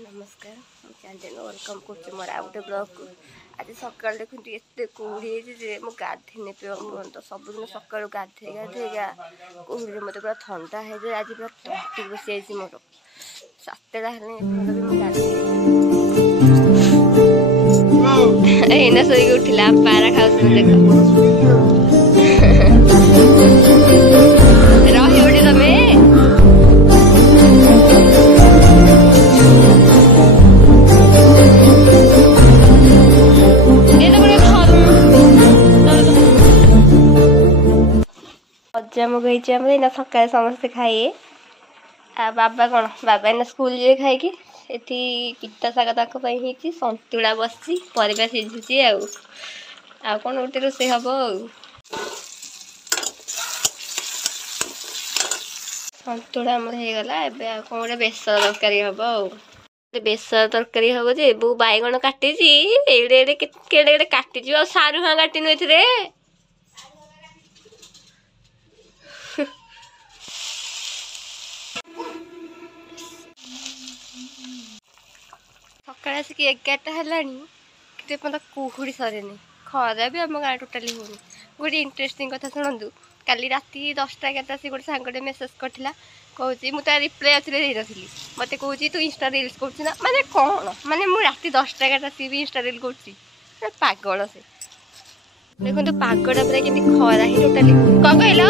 नमस्कार वेलकम कर मोर आ गए ब्लॉग को आज सकाल देखते एत कुड़ी मु गाधेनी तो सबुदिन सका गाधे गाधेगा कुड़ी मत पूरा ठंडा है जाए आज पूरा तंटी बसी जाइए मोर 7टा एना शोक उठला पारा खाऊ देख रही तमें जमुक सका समस्ते खाइए बाबा कौन बाबा एना स्कूल जाए खाई पिता शाग तक सतुला बसी परिवा सीझुची आ कौन गोटे रोसे हम सतुला आमर होगला ए कौन गोटे बेसर तरकारी हम बेसर तरकारी हम जे बो बैगण काटी एड़े केड़े काटी आ सारू हाँ काटी नुए सका आसिक 11टा है कुहुड़ी सरे खरा भी आम गाँव टोटाली हो गोटे इंटरेस्टिंग कथा शुणु काली राति 10टा 11टा से गोटे सांगटे मेसेज करथिला कहूँ मुझे रिप्लाई अच्छे नी मत कहूँ तू इंस्टा रिल्स करना माने कौन माने मुझे राति 10टा 11टा सी भी इंस्टा रिल कर पागल से देखो पागटा पूरा कि खरा ही टोटाली कौन कहल